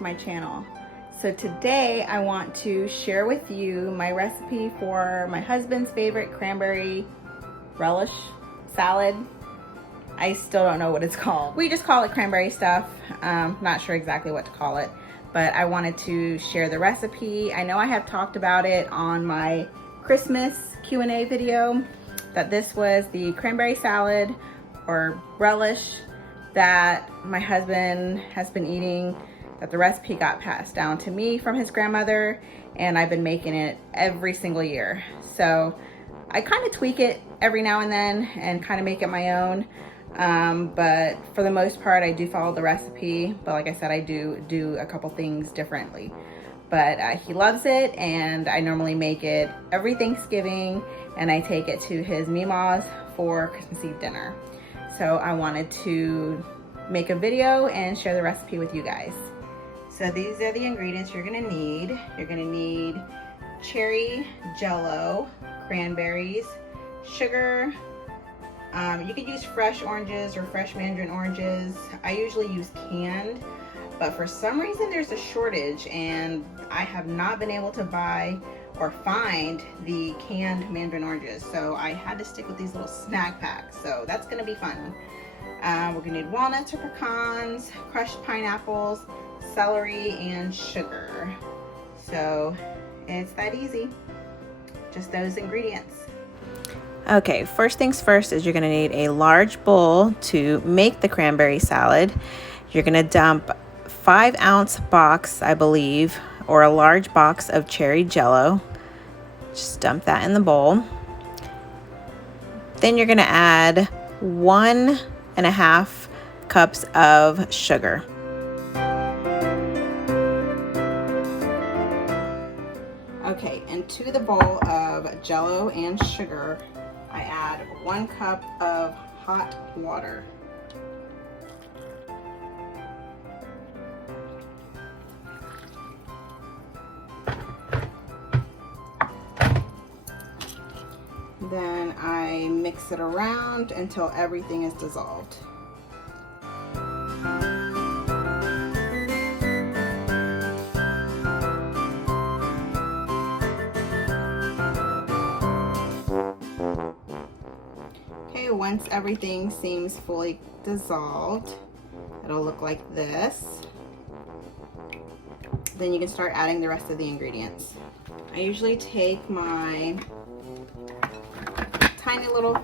to my channel. So today I want to share with you my recipe for my husband's favorite cranberry relish salad. I still don't know what it's called. We just call it cranberry stuff. Not sure exactly what to call it, but I wanted to share the recipe. I know I have talked about it on my Christmas Q&A video, that this was the cranberry salad or relish that my husband has been eating, that the recipe got passed down to me from his grandmother, and I've been making it every single year. So I kind of tweak it every now and then and kind of make it my own. But for the most part, I do follow the recipe. But like I said, I do a couple things differently. But he loves it, and I normally make it every Thanksgiving, and I take it to his Mima's for Christmas Eve dinner. So I wanted to make a video and share the recipe with you guys. So these are the ingredients you're gonna need. You're gonna need cherry jello, cranberries, sugar. You could use fresh oranges or fresh mandarin oranges. I usually use canned, but for some reason there's a shortage and I have not been able to buy or find the canned mandarin oranges. So I had to stick with these little snack packs. So that's gonna be fun. We're gonna need walnuts or pecans, crushed pineapples, celery, and sugar. So it's that easy. Just those ingredients. Okay, first things first is you're gonna need a large bowl to make the cranberry salad. You're gonna dump 5-ounce box, I believe, or a large box of cherry jello. Just dump that in the bowl. Then you're gonna add 1.5 cups of sugar. Okay, and to the bowl of jello and sugar, I add 1 cup of hot water. Then I mix it around until everything is dissolved. Okay, once everything seems fully dissolved, it'll look like this. Then you can start adding the rest of the ingredients. I usually take my tiny little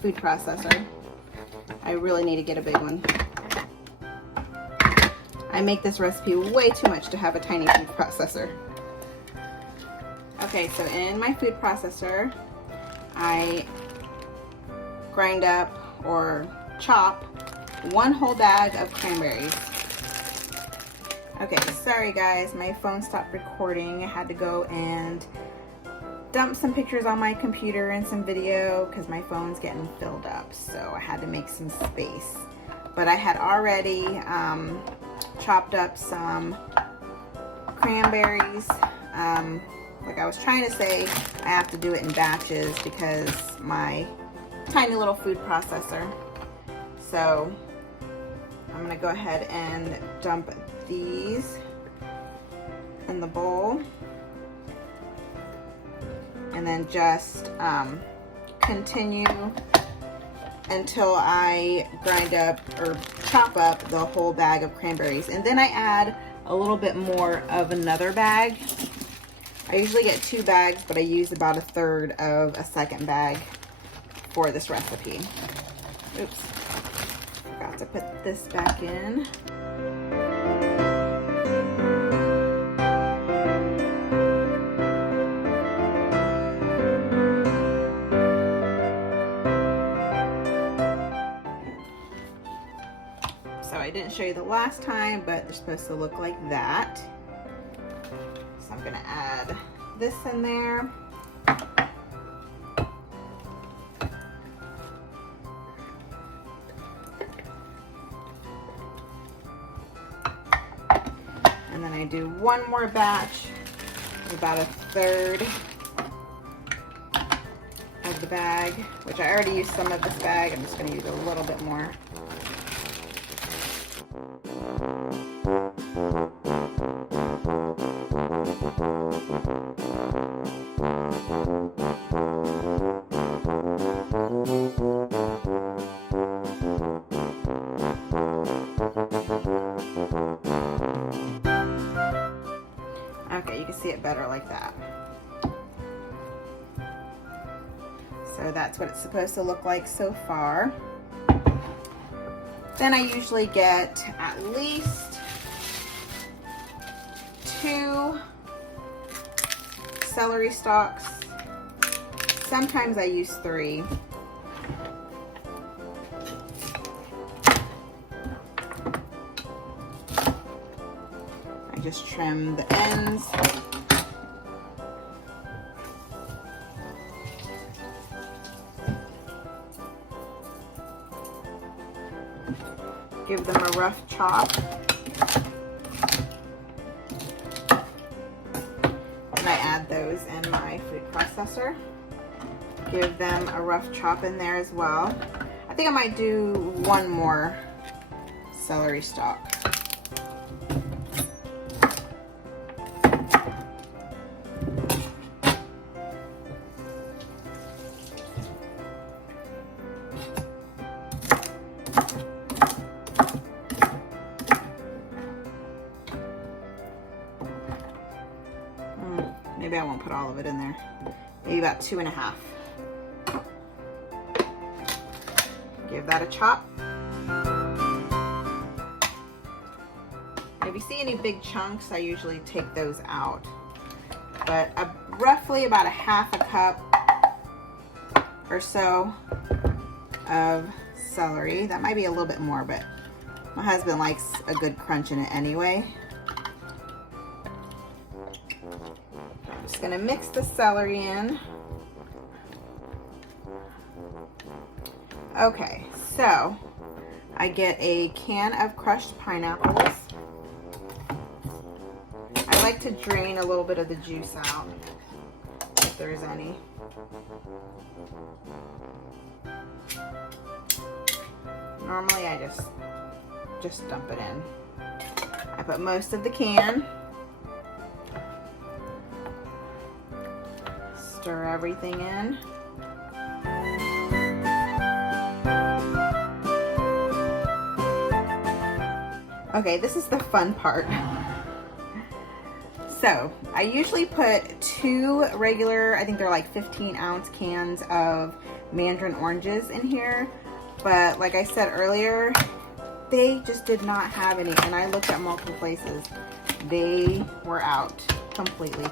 food processor. I really need to get a big one. I make this recipe way too much to have a tiny food processor. Okay, so in my food processor, I grind up or chop 1 whole bag of cranberries. Okay, sorry guys, my phone stopped recording. I had to go and dump some pictures on my computer and some video because my phone's getting filled up, so I had to make some space. But I had already chopped up some cranberries. Like I was trying to say, I have to do it in batches because my tiny little food processor. So I'm gonna go ahead and dump these in the bowl, and then just continue until I grind up or chop up the whole bag of cranberries. And then I add a little bit more of another bag. I usually get 2 bags, but I use about 1/3 of a second bag for this recipe. Oops, forgot to put this back in. So I didn't show you the last time, but they're supposed to look like that. So I'm gonna add this in there. And then I do 1 more batch, about 1/3 of the bag, which I already used some of this bag. I'm just gonna use a little bit more. see it better like that. So that's what it's supposed to look like so far. Then I usually get at least 2 celery stalks. Sometimes I use 3. I just trim the ends. Give them a rough chop. And I add those in my food processor. Give them a rough chop in there as well. I think I might do 1 more celery stalk. Maybe I won't put all of it in there. Maybe about 2.5. Give that a chop. If you see any big chunks, I usually take those out. But roughly about 1/2 cup or so of celery. That might be a little bit more, but my husband likes a good crunch in it anyway. I'm just gonna mix the celery in. Okay, so I get a can of crushed pineapples. I like to drain a little bit of the juice out, if there's any. Normally I just dump it in. I put most of the can. Stir everything in. Okay, this is the fun part. So, I usually put 2 regular, I think they're like 15-ounce cans of mandarin oranges in here. But like I said earlier, they just did not have any. And I looked at multiple places. They were out completely.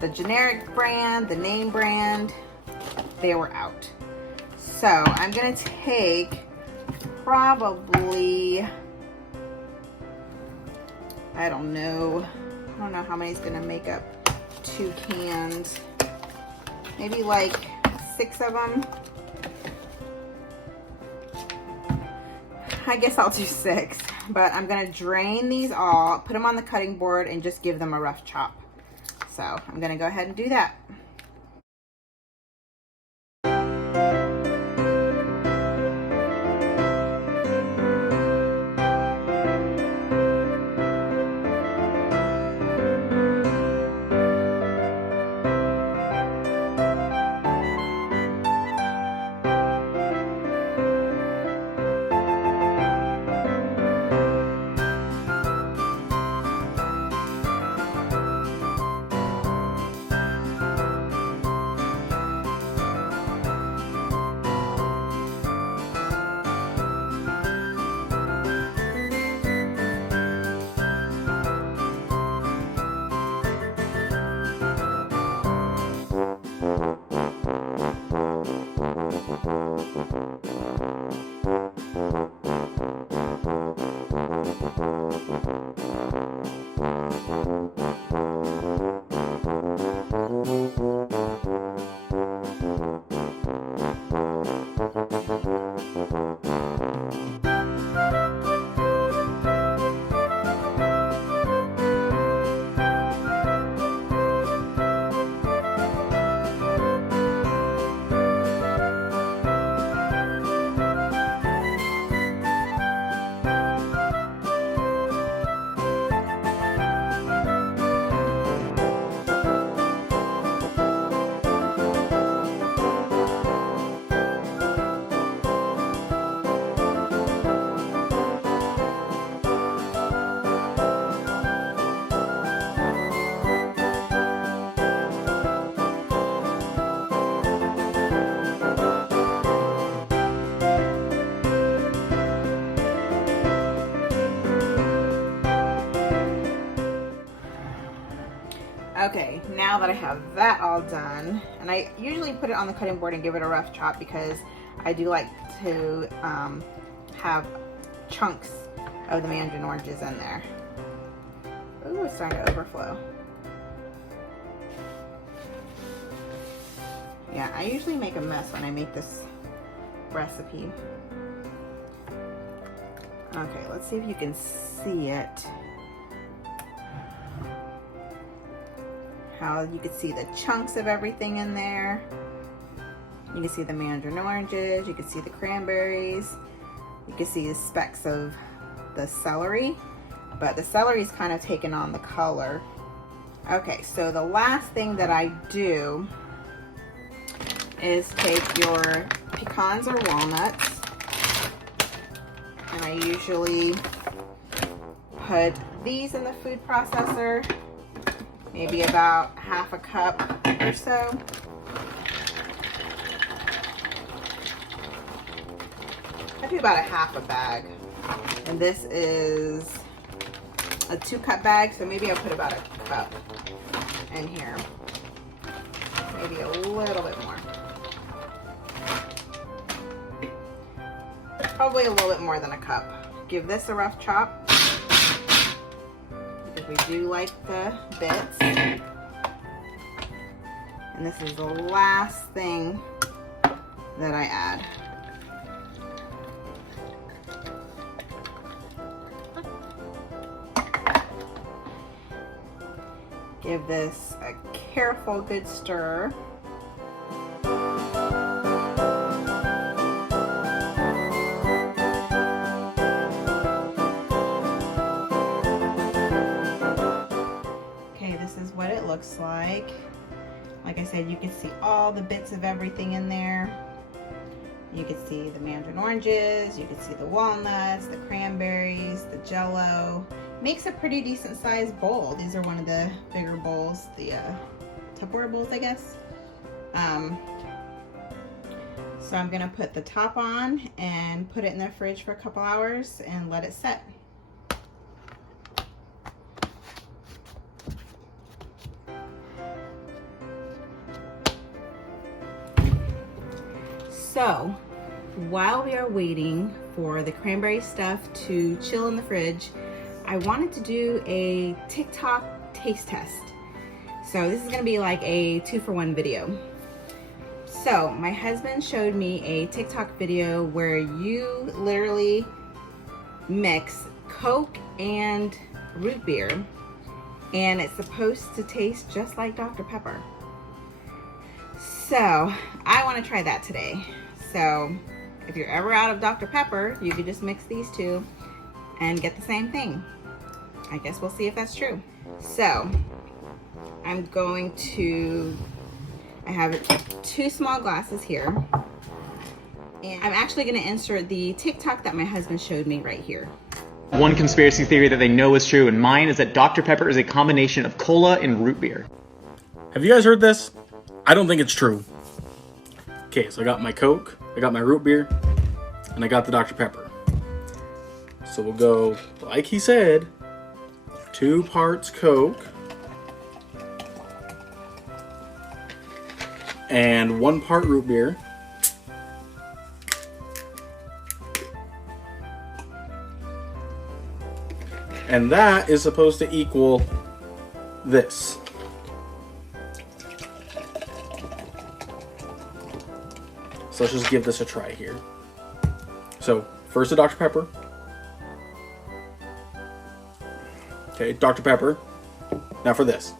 The generic brand, the name brand, they were out. So, I'm going to take probably... I don't know how many is gonna make up 2 cans. Maybe like 6 of them. I guess I'll do 6, but I'm gonna drain these all, put them on the cutting board, and just give them a rough chop. So I'm gonna go ahead and do that. Okay, now that I have that all done, and I usually put it on the cutting board and give it a rough chop because I do like to have chunks of the mandarin oranges in there. Ooh, it's starting to overflow. Yeah, I usually make a mess when I make this recipe. Okay, let's see if you can see it. How you can see the chunks of everything in there. You can see the mandarin oranges, you can see the cranberries, you can see the specks of the celery, but the celery is kind of taking on the color. Okay, so the last thing that I do is take your pecans or walnuts, and I usually put these in the food processor, maybe about half a cup or so. I do about a half a bag, and this is a 2-cup bag, so maybe I'll put about a cup in here, maybe a little bit more. Probably a little bit more than a cup. Give this a rough chop because we do like the bits. And this is the last thing that I add. Give this a careful, good stir. What it looks like. Like I said, you can see all the bits of everything in there. You can see the mandarin oranges, you can see the walnuts, the cranberries, the jello. Makes a pretty decent sized bowl. These are one of the bigger bowls, the Tupperware bowls, I guess. So I'm gonna put the top on and put it in the fridge for a couple hours and let it set. So, while we are waiting for the cranberry stuff to chill in the fridge, I wanted to do a TikTok taste test. So this is gonna be like a 2-for-1 video. So my husband showed me a TikTok video where you literally mix Coke and root beer, and it's supposed to taste just like Dr. Pepper. So I wanna try that today. So if you're ever out of Dr. Pepper, you could just mix these two and get the same thing. I guess we'll see if that's true. So I'm going to, I have 2 small glasses here. And I'm actually gonna insert the TikTok that my husband showed me right here. One conspiracy theory that they know is true, and mine is that Dr. Pepper is a combination of cola and root beer. Have you guys heard this? I don't think it's true. Okay, so I got my Coke, I got my root beer, and I got the Dr. Pepper. So we'll go, like he said, 2 parts Coke and 1 part root beer. And that is supposed to equal this. So let's just give this a try here. So first the Dr. Pepper. Okay, Dr. Pepper. Now for this.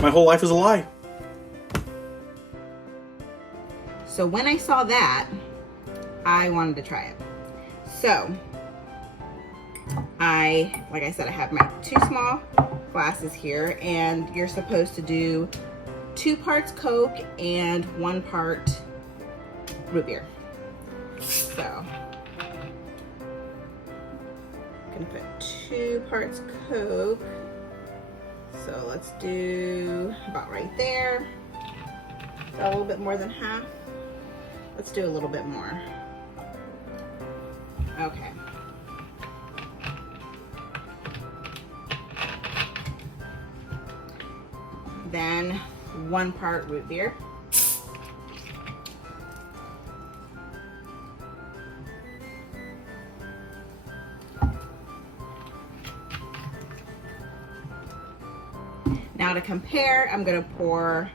My whole life is a lie. So when I saw that, I wanted to try it. So like I said, I have my 2 small glasses here, and you're supposed to do 2 parts Coke and 1 part root beer. So I'm gonna put 2 parts Coke. So let's do about right there. Got a little bit more than half. Let's do a little bit more. Okay. Then 1 part root beer. Now to compare, I'm gonna pour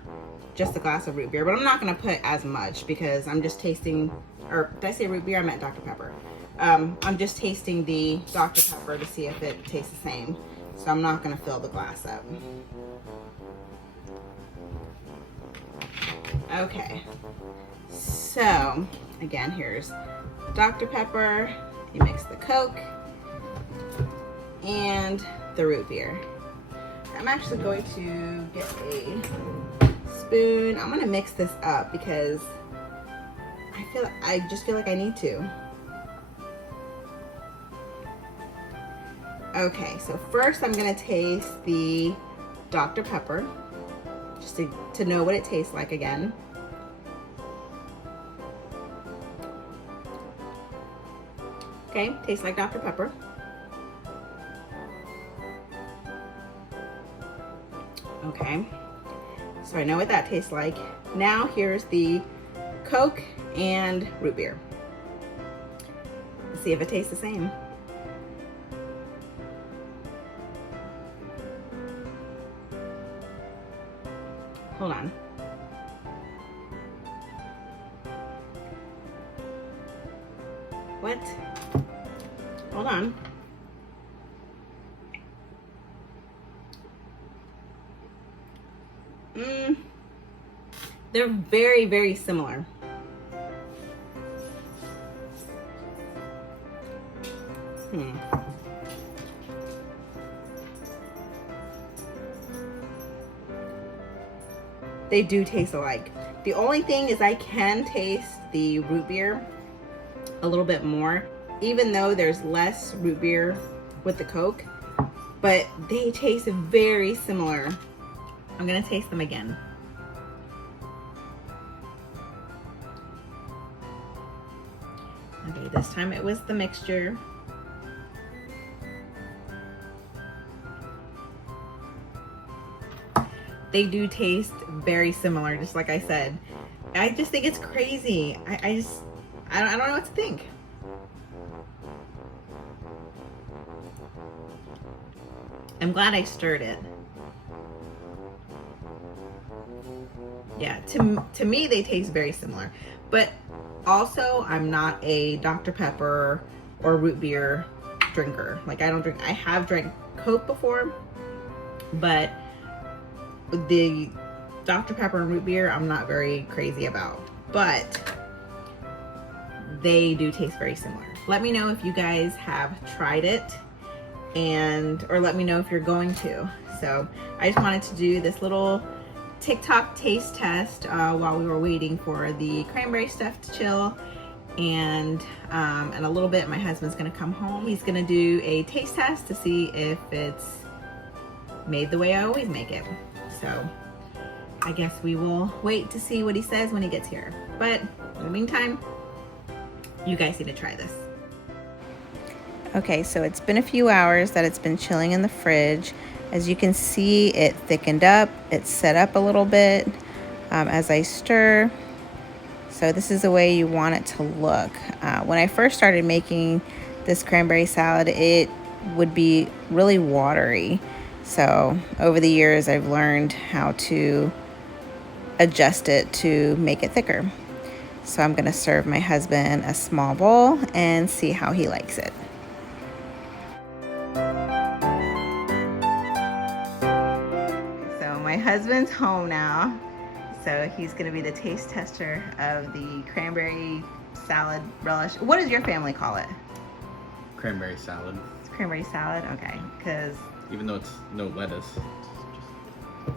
just a glass of root beer, but I'm not gonna put as much because I'm just tasting, or did I say root beer? I meant Dr. Pepper. I'm just tasting the Dr. Pepper to see if it tastes the same. So I'm not gonna fill the glass up. Okay, so again, here's Dr. Pepper. You mix the Coke and the root beer. I'm actually going to get a spoon. I'm gonna mix this up because I just feel like I need to. Okay, so first I'm gonna taste the Dr. Pepper, just to know what it tastes like again. Okay, tastes like Dr. Pepper. Okay, so I know what that tastes like. Now here's the Coke and root beer. Let's see if it tastes the same. Hold on. What? Hold on. They're very, very similar. They do taste alike. The only thing is I can taste the root beer a little bit more, even though there's less root beer with the Coke, but they taste very similar. I'm gonna taste them again. Okay, this time it was the mixture. They do taste very similar, just like I said. I just think it's crazy. I don't know what to think. I'm glad I stirred it. Yeah, to me they taste very similar. But also, I'm not a Dr. Pepper or root beer drinker. Like, I don't drink, I have drank Coke before, but the Dr. Pepper and root beer, I'm not very crazy about. But they do taste very similar. Let me know if you guys have tried it, or let me know if you're going to. So I just wanted to do this little TikTok taste test while we were waiting for the cranberry stuff to chill, and in a little bit my husband's gonna come home. He's gonna do a taste test to see if it's made the way I always make it. So I guess we will wait to see what he says when he gets here. But in the meantime, you guys need to try this. Okay, so it's been a few hours that it's been chilling in the fridge. As you can see, it thickened up, it's set up a little bit as I stir. So this is the way you want it to look. When I first started making this cranberry salad, it would be really watery. So over the years, I've learned how to adjust it to make it thicker. So I'm gonna serve my husband a small bowl and see how he likes it. So my husband's home now. So he's gonna be the taste tester of the cranberry salad relish. What does your family call it? Cranberry salad. It's cranberry salad, okay, because Even though it's no lettuce.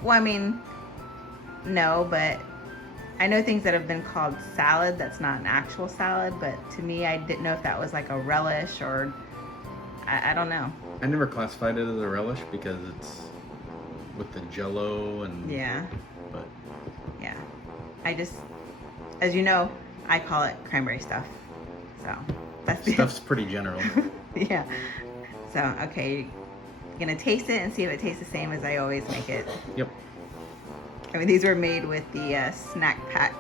well, I mean, no, but I know things that have been called salad that's not an actual salad, but to me, I didn't know if that was like a relish or, I don't know. I never classified it as a relish because it's with the jello and... Yeah, But yeah. I just, as you know, I call it cranberry stuff, so. That's the Stuff's pretty general. yeah. So, okay, you're gonna taste it and see if it tastes the same as I always make it. Yep. I mean, these were made with the snack pack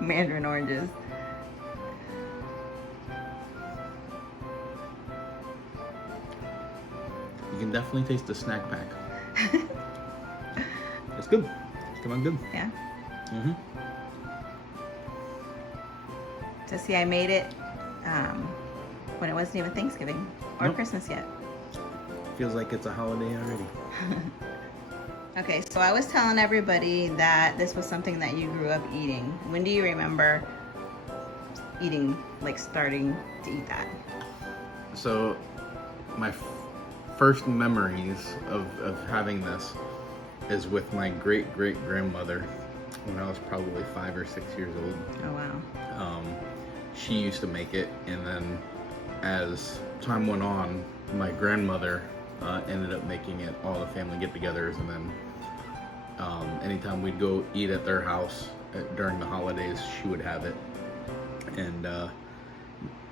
mandarin oranges. You can definitely taste the snack pack. It's good. It's coming good. Yeah. Mm-hmm. So see, I made it when it wasn't even Thanksgiving or Nope. Christmas yet. Feels like it's a holiday already. Okay, so I was telling everybody that this was something that you grew up eating. When do you remember eating, like starting to eat that? So, my first memories of having this is with my great-great-grandmother when I was probably 5 or 6 years old. Oh, wow. She used to make it, and then as time went on, my grandmother ended up making it, all the family get-togethers, and then anytime we'd go eat at their house during the holidays, she would have it. And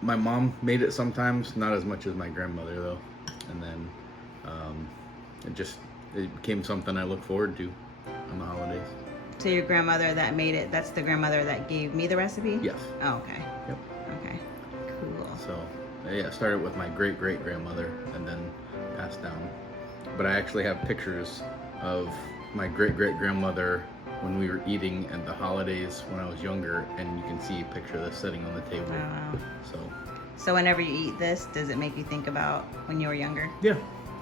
my mom made it sometimes, not as much as my grandmother though. And then it became something I look forward to on the holidays. So your grandmother that made it, that's the grandmother that gave me the recipe? Yes. Oh, okay. Yep. Okay. Cool. So yeah, I started with my great-great-grandmother and then passed down. But I actually have pictures of my great-great-grandmother when we were eating at the holidays when I was younger, and you can see a picture of this sitting on the table. Wow. So whenever you eat this, does it make you think about when you were younger? yeah,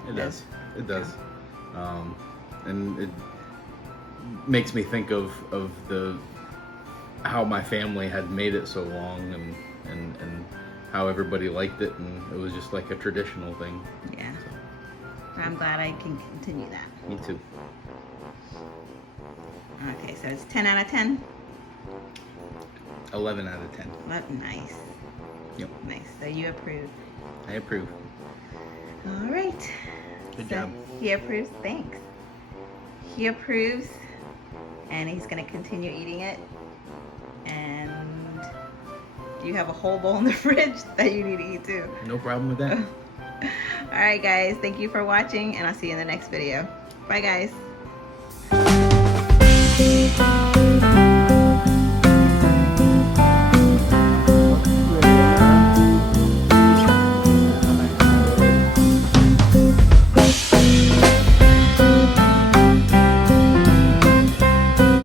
it does. It does. And it makes me think of how my family had made it so long, and how everybody liked it, and it was just like a traditional thing. Yeah. I'm glad I can continue that. Me too. Okay, so it's 10 out of 10? 11 out of 10. Well, nice. Yep. Nice. So you approve. I approve. All right. Good So job. he approves. Thanks. He approves, and he's going to continue eating it. And you have a whole bowl in the fridge that you need to eat too. No problem with that. All right, guys. Thank you for watching, and I'll see you in the next video. Bye, guys.